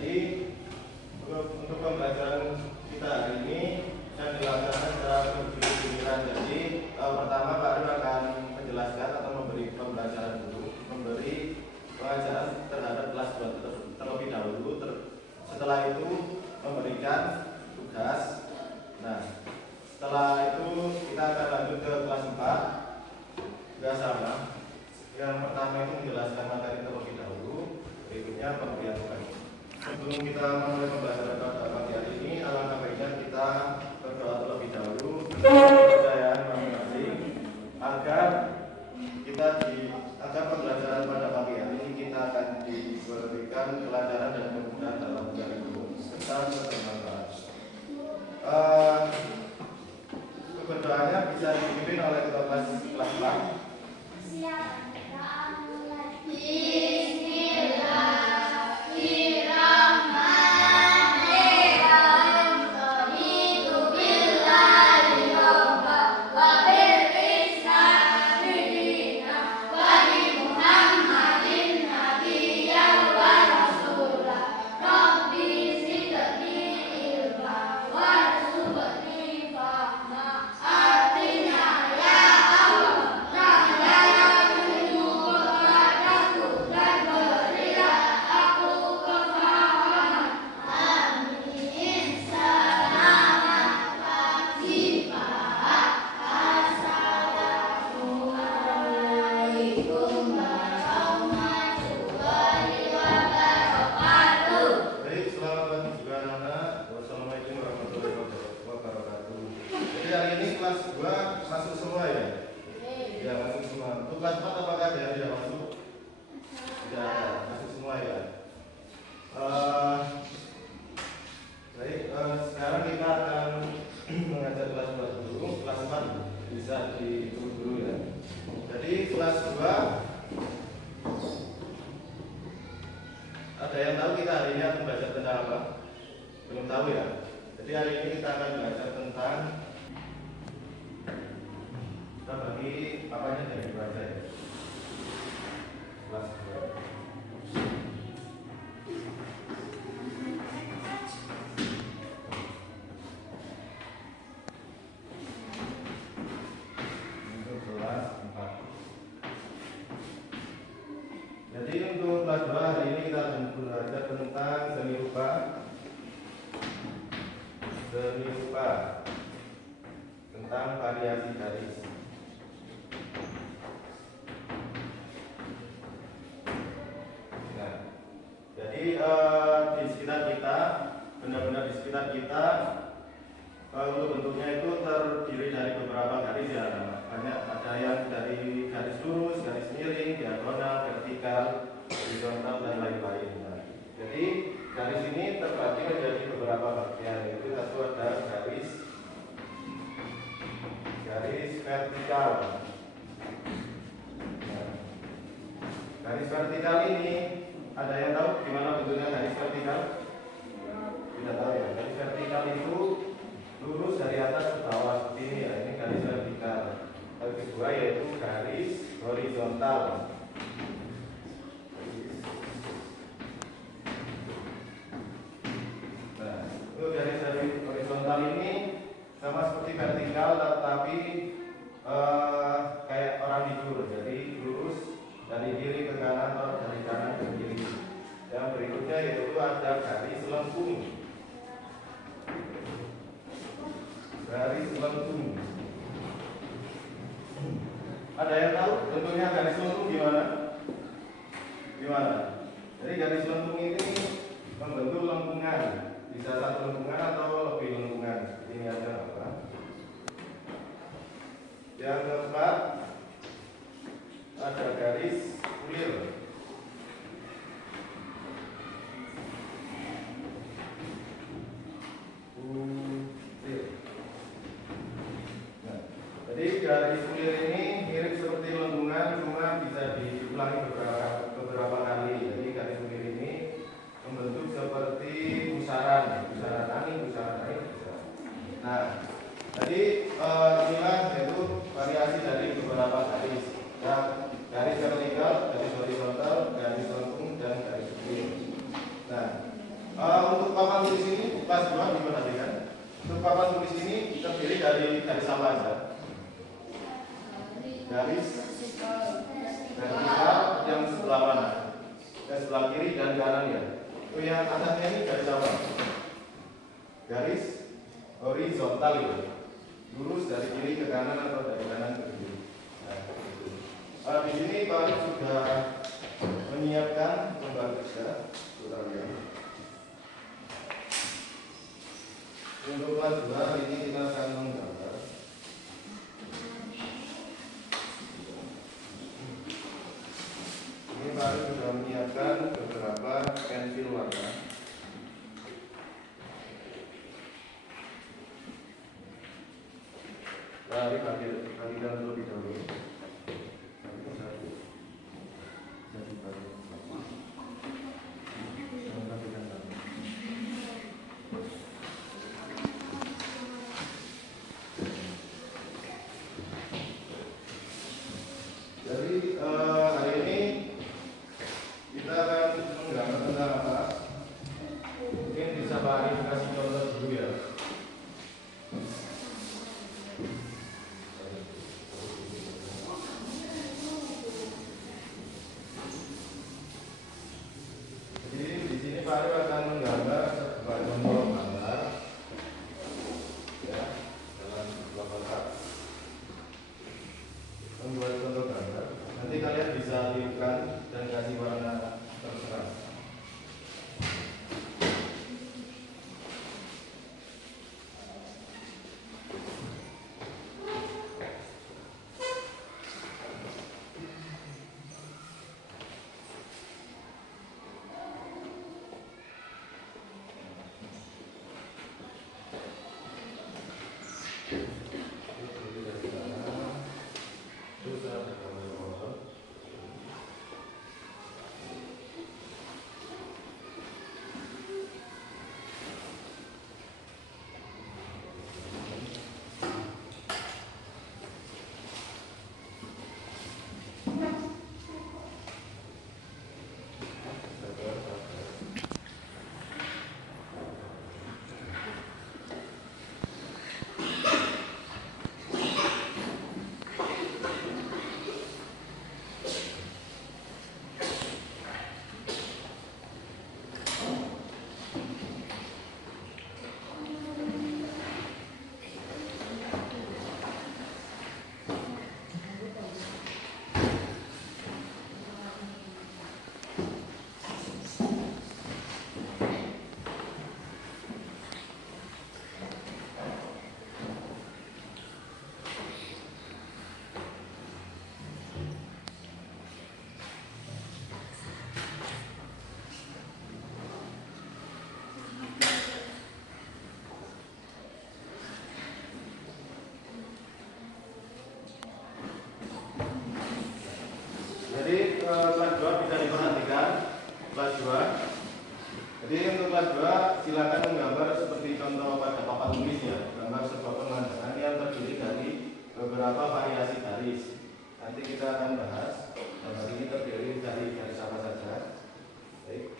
Jadi untuk pembelajaran kita hari ini akan dilaksanakan secara bergiliran. Jadi pertama Pak Arif akan menjelaskan atau memberi pembelajaran dulu, memberi pengajaran terhadap kelas 2 terlebih dahulu. Setelah itu memberikan tugas. Nah, setelah itu kita akan lanjut ke kelas 4. Juga sama. Yang pertama itu menjelaskan materi terlebih dahulu, berikutnya pemberian tugas. Sebelum kita mulai pembelajaran pada pagi hari ini, alangkah baiknya kita berdoa terlebih dahulu kepercayaan masing-masing agar pembelajaran pada pagi hari ini kita akan diberikan kelancaran dan kemudahan dalam menjalani serta kebermanfaatan. Berdoanya bisa dipimpin oleh ketua kelas 4. Sekarang kita akan mengajar kelas 2 dulu. Kelas 4 bisa ditunggu dulu ya. Jadi kelas 2, ada yang tahu kita hari ini akan belajar tentang apa? Belum tahu ya. Jadi hari ini kita akan belajar tentang, kita bagi apanya dari baca ya. Kelas 2. Jadi untuk kelas 2 hari ini kita akan belajar tentang seni rupa, tentang variasi garis. Nah, jadi di sekitar kita, benda-benda di sekitar kita, untuk bentuknya itu terdiri dari beberapa garis ya. Banyak, ada yang dari garis lurus, garis miring, diagonal, vertikal, horizontal dan lain-lain. Nah, jadi garis ini terbagi menjadi beberapa bagian. Yaitu satu ada garis vertikal. Nah, garis vertikal ini ada yang tahu gimana bentuknya garis vertikal? Tidak tahu ya. Garis vertikal itu lurus dari atas ke bawah seperti ini ya. Ini garis vertikal. Yang kedua yaitu garis horizontal. Nah, untuk garis horizontal ini sama seperti vertikal, tetapi kayak orang tidur, jadi lurus dari kiri ke kanan atau dari kanan ke kiri. Yang berikutnya yaitu ada garis lengkung. Garis lengkung. Ada yang tahu bentuknya garis lengkung gimana? Gimana? Jadi garis lengkung ini membentuk lengkungan, bisa satu lengkungan atau lebih lengkungan. Ini ada apa? Yang keempat ada garis kulir. Nah, jadi garis kulir ini mirip seperti lengkungan, cuma bisa diulangi beberapa kali. Jadi garis kulir ini membentuk seperti pusaran angin. Nah, jadi inilah yaitu variasi dari beberapa garis. Ya, garis vertikal, garis horizontal, garis lengkung, dan garis kulir. Nah, papan tulis ini terdiri dari garis apa aja? Garis vertikal yang sebelah mana? Yang sebelah kiri dan kanan ya. Oh, yang atasnya ini garis apa? Garis horizontal itu. Lurus dari kiri ke kanan atau dari kanan ke kiri. Nah, di sini Pak Arif sudah menyiapkan lembar kerja. Untuk kelas 2 ini kita akan menggambar. Ini Pak Arif sudah menyiapkan beberapa pensil warna. Mari kalian terlebih dahulu. Jadi hari ini kita akan menggambar tentang apa? Mungkin bisa Pak Arif kasih contoh dulu ya. Jadi di sini Pak Arif akan menggambar sebuah contoh gambar ya dalam sebuah kotak. Membuat contoh gambar. Nanti kalian bisa tiupkan dan kasih warna terserah. Jadi kelas 2 bisa diperhatikan. Kelas 2. Jadi untuk kelas 2 silakan menggambar seperti contoh pada papan tulis ya. Gambar sebuah pemandangan yang terdiri dari beberapa variasi garis. Nanti kita akan bahas. Gambar ini terdiri dari garis apa saja. Baik.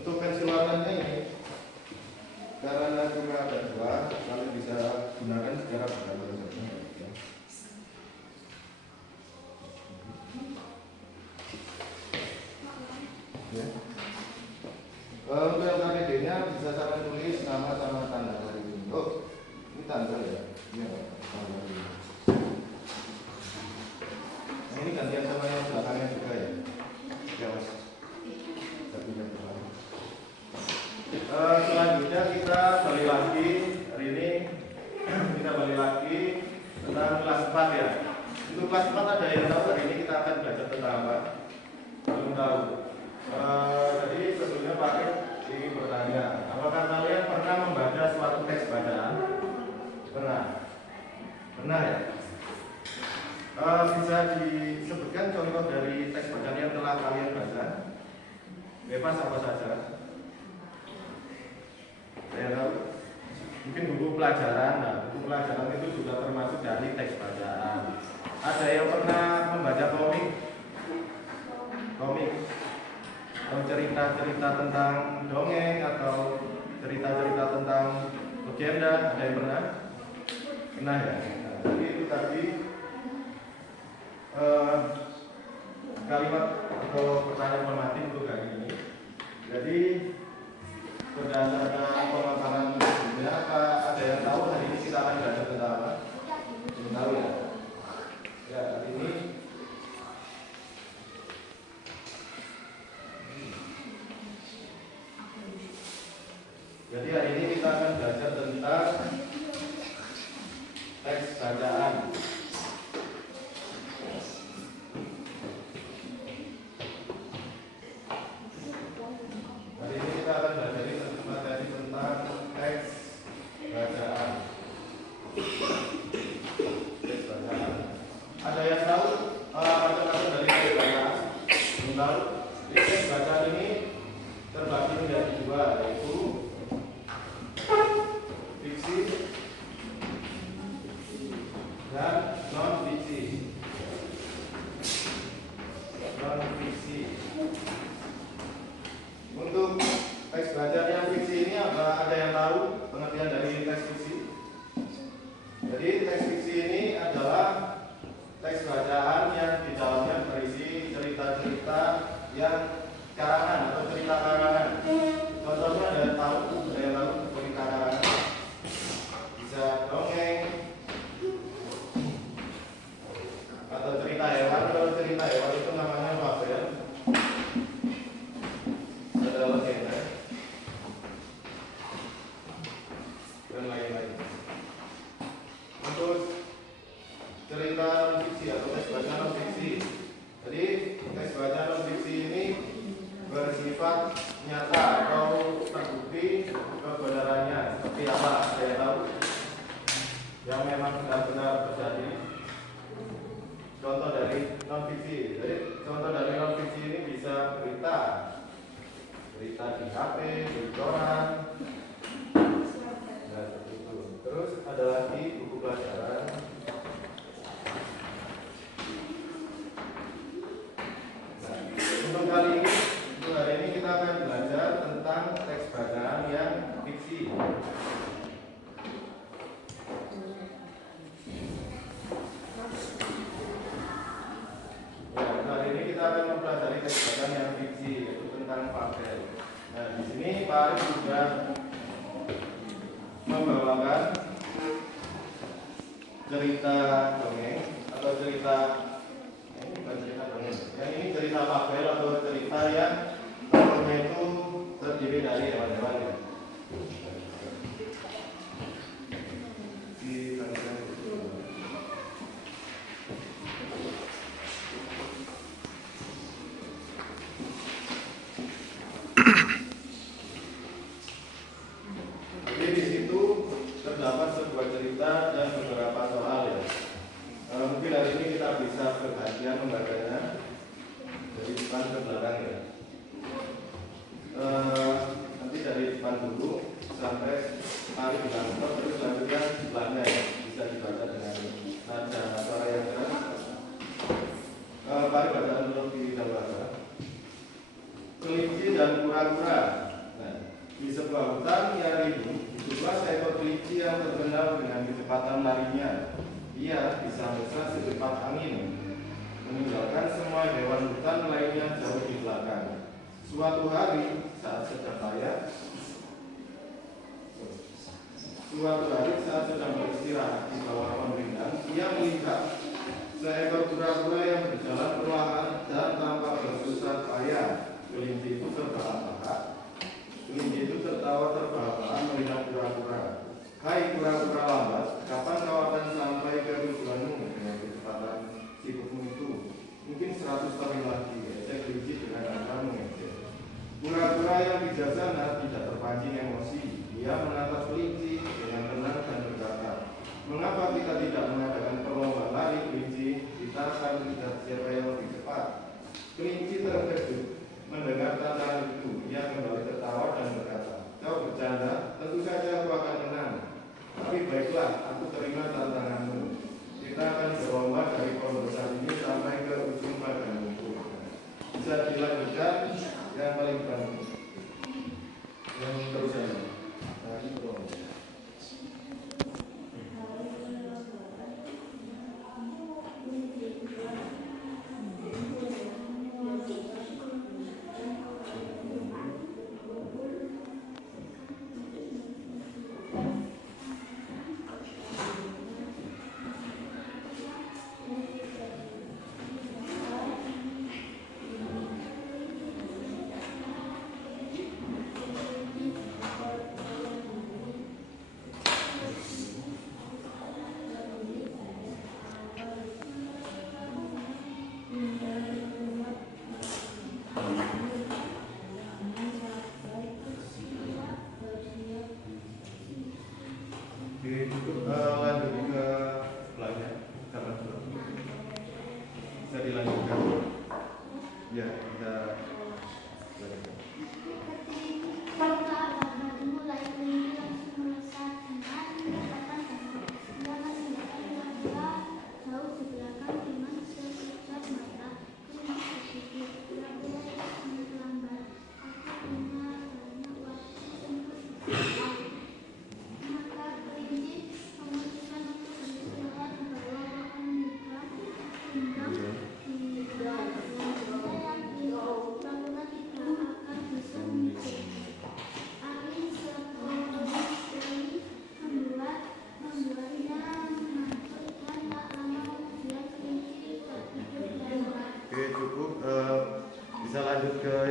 Untuk pensil warnanya ini karena cuma ada 2, kalian bisa gunakan secara bergantian saja. Ya. Untuk yang KTD-nya bisa sama tulis nama sama tanda dari ini. Oh, ini tanda ya? Iya, tanda ini. Nah, ini gantian sama yang belakangnya juga ya? Ya, Mas. Selanjutnya kita balik lagi hari ini kita balik lagi tentang kelas 4 ya. Untuk kelas 4 ada yang tahu hari ini kita akan belajar tentang apa? Belum tahu. Jadi sebelumnya Pak Arif ingin bertanya, apakah kalian pernah membaca suatu teks bacaan? Pernah? Pernah ya? Bisa disebutkan contoh dari teks bacaan yang telah kalian baca? Bebas apa saja? Saya tahu. Mungkin buku pelajaran. Nah, buku pelajaran itu juga termasuk dari teks bacaan. Ada yang pernah membaca komik? Komik? Atau cerita-cerita tentang dongeng atau cerita-cerita tentang Oke, ada yang pernah? Pernah ya? Nah, jadi itu tadi kalimat atau pertanyaan formatif untuk kali ini. Jadi berdasarkan pemaparan sebelumnya, apa ada yang tahu hari ini kita akan belajar tentang apa? Belum tahu ya? Ya, hari ini kita akan belajar tentang teks bacaan. Hari ini kita akan belajar materi tentang teks bacaan. Teks bacaan. Ada yang tahu macam-macam dari teks bacaan? Belum tahu? Teks bacaan ini terbagi menjadi dua, yaitu fiksi dan non-fiksi. Non-fiksi. Untuk teks bacaan yang fiksi ini ada yang tahu pengertian dari teks fiksi? Jadi teks fiksi ini adalah teks bacaan yang di dalamnya berisi cerita-cerita yang karangan atau cerita karangan. Contohnya ada yang tahu cerita karangan. Bisa dongeng atau cerita hewan. Kalau cerita hewan itu namanya fabel. Ada legenda dan lain-lain. Untuk cerita non-fiksi atau teks bacaan non-fiksi. Jadi teks bacaan non-fiksi ini bersifat nyata atau terbukti kebenarannya seperti apa? Saya tahu yang memang benar-benar terjadi. Contoh dari non-fiksi. Jadi contoh dari non-fiksi ini bisa berita di HP, di koran, dan itu. Terus ada lagi buku pelajaran. Nah, untuk hari ini kita akan belajar tentang teks bacaan yang fiksi. Hari ini kita akan mempelajari teks bacaan yang fiksi, yaitu tentang fabel. Nah, di sini Pak Arif sudah membawakan cerita dongeng atau cerita bukan cerita dongeng. Yang ini cerita fabel atau cerita yang tokohnya itu terdiri dari hewan-hewan ya. Jadi di situ terdapat sebuah cerita dan beberapa soal ya. Mungkin hari ini kita bisa bergantian membacanya dari depan ke belakang ya. Nanti dari depan dulu sampai hari bilang stop, terus selanjutnya sebelahnya ya, bisa dibaca dengan nada suara yang keras. Mari bacaan dulu di dalam. Kelinci dan kura-kura. Nah, di sebuah hutan yang rimbun, hiduplah seekor kelinci yang terkenal dengan kecepatan larinya. Ia bisa besar secepat angin, meninggalkan semua hewan hutan lainnya jauh di belakang. Suatu hari saat sedang beristirahat di bawah pohon rindang, ia melihat seekor kura-kura yang berjalan perlahan dan tanpa bersusah payah. Kelinci itu tertawa terbahak-bahak melihat kura-kura. Hai kura-kura lambat, kapan kau akan sampai ke tujuanmu dengan kecepatan sibukmu itu? Mungkin 100 tahun lagi, ejek kelinci dengan akan mengejek. Kura-kura yang bijaksana tidak terpancing emosi. Dia menatap kelinci dengan tenang dan berkata, mengapa kita tidak mengadakan perlombaan lari kelinci? Kita akan melihat siapa yang lebih cepat. Kelinci terkejut mendengar tantangan itu. Ia kembali tertawa dan berkata, kau bercanda? Tentu saja aku akan menang. Tapi baiklah, aku terima tantanganmu. Kita akan berlomba dari pohon besar ini sampai ke ujung padang rumput. Bisa dilanjutkan yang paling bagus. Yang terus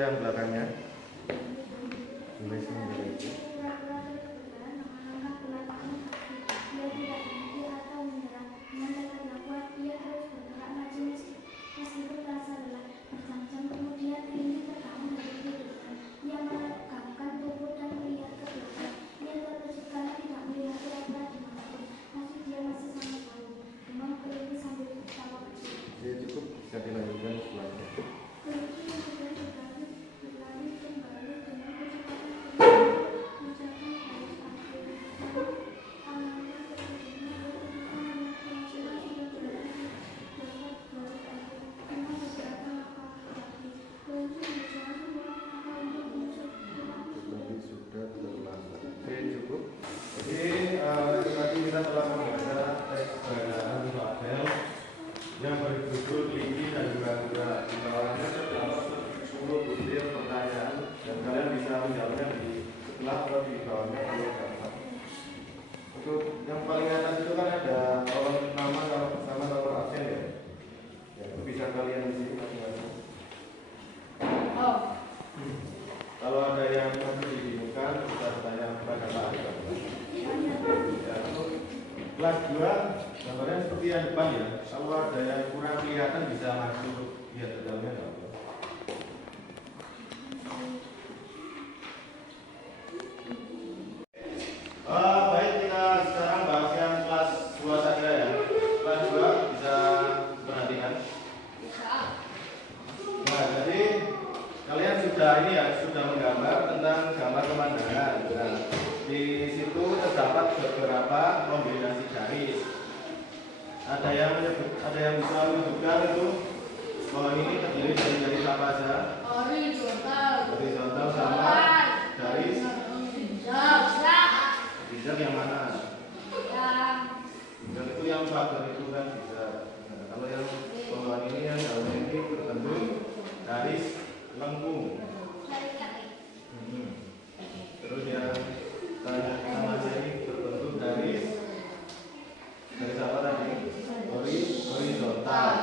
yang belakangnya. Tulis itu. Cukup, bisa dilanjutkan selanjutnya. Yang berjudul kelinci dan kura-kura. Di bawahnya terdapat 10 butir pertanyaan dan kalian bisa menjawabnya setelah atau di bawahnya kalau gampang. Untuk yang paling atas itu kan ada kolom nama sama nomor absen ya. Ya itu bisa kalian di sini masing-masing. Kalau ada yang masih dibingungkan bisa bertanya kepada Pak. Ya, untuk kelas 2 gambarnya seperti yang depan ya. Kalau ada yang kurang kelihatan bisa masuk lihat ke dalamnya nggak apa. Baik, kita sekarang bahas yang kelas 2 saja ya. Kelas 2 bisa perhatikan. Nah, jadi kalian sudah ini ya, sudah menggambar tentang gambar pemandangan. Nah, di situ terdapat beberapa kombinasi garis. Ada yang bisa menyebutkan itu bahwa ini terdiri dari garis apa saja? Horizontal sama garis zigzag yang mana? Dan itu yang pagar itu kan bisa. Nah, kalau yang bawah ini yang dalamnya ini berbentuk garis lengkung. Terus yang tengahnya ini berbentuk garis apa tadi? Horizontal.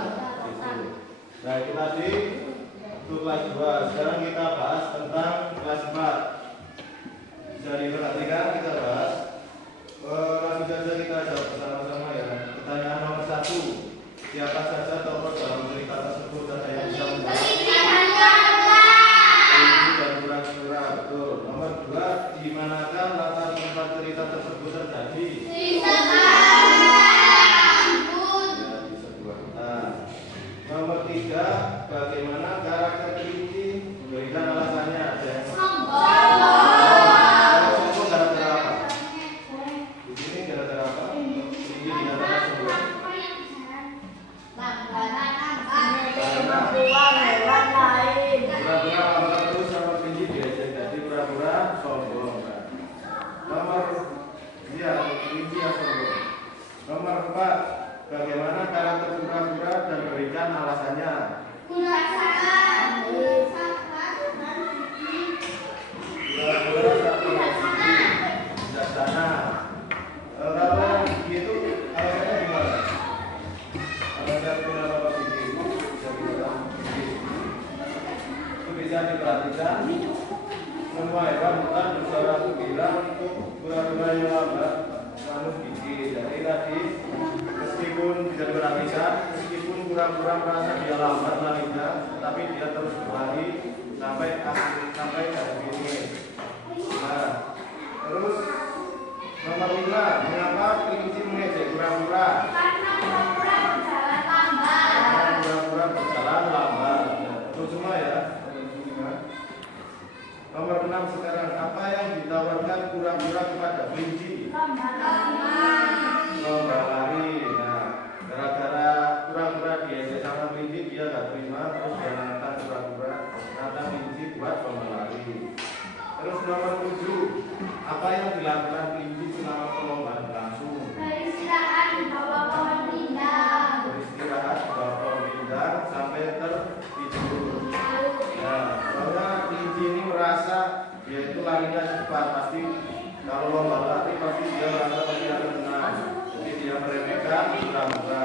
Nah, itu tadi untuk kelas 2. Sekarang kita bahas tentang kelas 4. Bisa diperhatikan kita bahas. Langsung saja kita jawab bersama-sama ya. Pertanyaan nomor 1. Siapa saja tokoh dalam cerita tersebut? Ada yang bisa menjawab? Kelinci dan kura-kura, betul. Nomor 2. Di manakah latar tempat cerita tersebut terjadi? Nomor 3, bagaimana karakter kelinci? Berikan alasannya. Ada yang sombong gara-gara apa? Di sini gara-gara apa? Kelinci dikatakan sombong. Pura-pura lambat terus sama kelinci diajak jadi pura-pura sombong. Nomor kelinci yang sombong. Nomor 4. Bagaimana karakter kura-kura dan berikan alasannya. Kura-kura bijaksana. Kalau begitu alasannya gimana? Alasan kenapa begitu? Itu bisa diperhatikan. Semua hewan hutan bersuara gembira untuk kura-kura yang lambat manut gigi. Jadi tadi meskipun bisa diperhatikan, meskipun kura-kura merasa dia lambat larinya, tetapi dia terus berlari sampai garis finish. Nah, terus nomor 5, mengapa kelinci mengejek kura-kura? Karena kura-kura berjalan lambat. Kura-kura berjalan lambat. Betul semua ya. Nomor 6 sekarang, apa yang ditawarkan kura-kura kepada kelinci? Lomba lari. Nah, gara-gara kura-kura diejek sama kelinci, dia gak terima, terus dia nantang kura-kura, nantang kelinci buat lomba lari. Terus nomor 7, apa yang dilakukan kelinci selama perlombaan berlangsung? Beristirahat di bawah pohon rindang. Beristirahat di bawah pohon rindang sampai tertidur. Nah, karena kelinci ini merasa dia itu larinya cepat, pasti kalau lomba lari pasti dia merasa pasti akan menang. Jadi dia meremehkan kura-kura.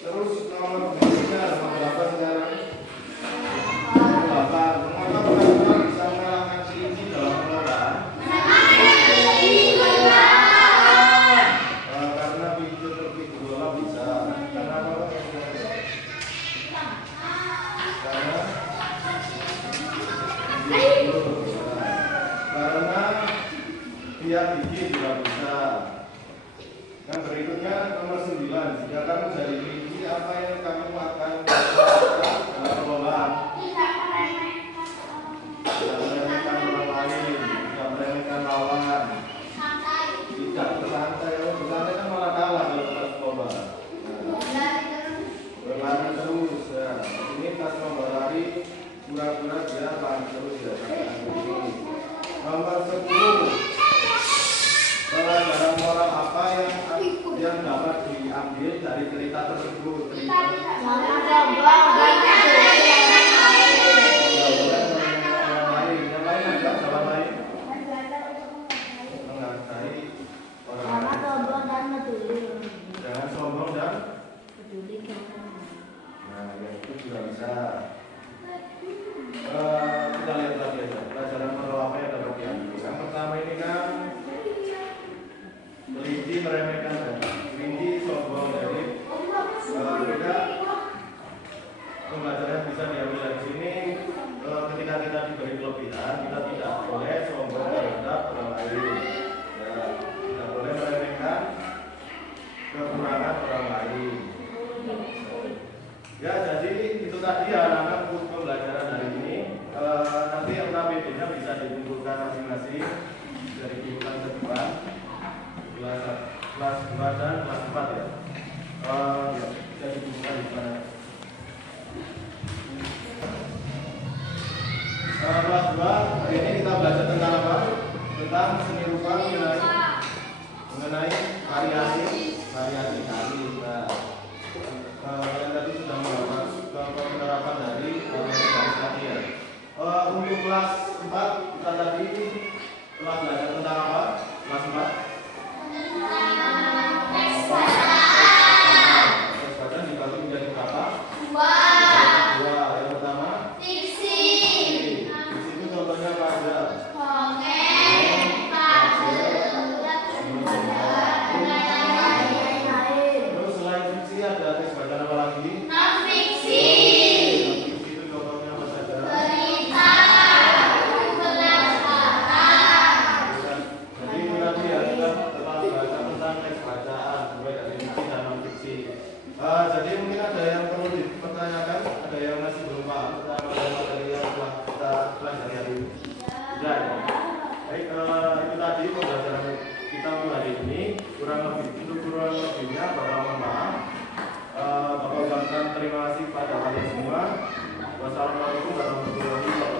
Terus nomor berikutnya nomor 8 sekarang. 8 Karena tiap biji juga bisa. Yang berikutnya nomor 9. Jika kamu jadi kelinci, apa yang kamu akan lakukan dalam perlombaan? Tidak meremehkan Tidak meremehkan orang lain, tidak meremehkan lawan, santai. tidak bersantai. Kalau bersantai kan malah kalah kalau kita lomba. Nah, Berlari terus. berlari terus ya. Ini pas lomba lari pura-pura dia lari terus ya. Ini nomor 10. Pelajaran moral apa yang dapat diambil dari cerita tersebut? Kita tidak Mama boleh coba Tidak boleh meremehkan orang lain. Yang lain ada jalan lain menghargai orang Mama lain. coba dan peduli. Jangan sombong dan Peduli kan. nah yang itu juga bisa. Kita lihat lagi aja pelajaran moral apa yang dapat diambil. Yang pertama ini kan kelinci meremehkan orang. Kelinci sombong, jadi beda pembelajaran yang bisa diambil dari sini. Ketika kita diberi kelebihan, kita tidak boleh sombong terhadap orang lain. Ya, tidak boleh meremehkan kekurangan orang lain. Ya, jadi itu tadi anak-anak pembelajaran hari ini. Nanti UKBD-nya bisa dikumpulkan masing-masing dari bulan ke depan. Kelas 2 dan kelas 4 ya. Ya, bisa dikumpulkan di sana. Kelas 2 hari ini kita belajar tentang apa? Tentang seni rupa mengenai variasi tari. Nah, kalian tadi sudah mendapat penerapan dari garis tadi ya. Untuk kelas 4 kita tadi telah belajar tentang apa? Kelas 4 badan dibagi menjadi berapa? Dua. Yang pertama Fiksi. di situ contohnya apa aja? Dongeng, padat, Terus selain fiksi ada teks bacaan apa lagi? non-fiksi. Fiksi itu contohnya apa saja? Cerita, pelajaran. Jadi itu tadi ya kita telah belajar tentang teks bacaan mulai dari fiksi dan non fiksi. Jadi mungkin ada yang perlu dipertanyakan, ada yang masih belum paham tentang materi yang telah kita pelajari hari ini. Tidak ya. Baik, itu tadi pembelajaran kita untuk hari ini. Kurang lebihnya Bapak mohon maaf. Bapak ucapkan terima kasih kepada kalian semua. Wassalamualaikum warahmatullahi wabarakatuh.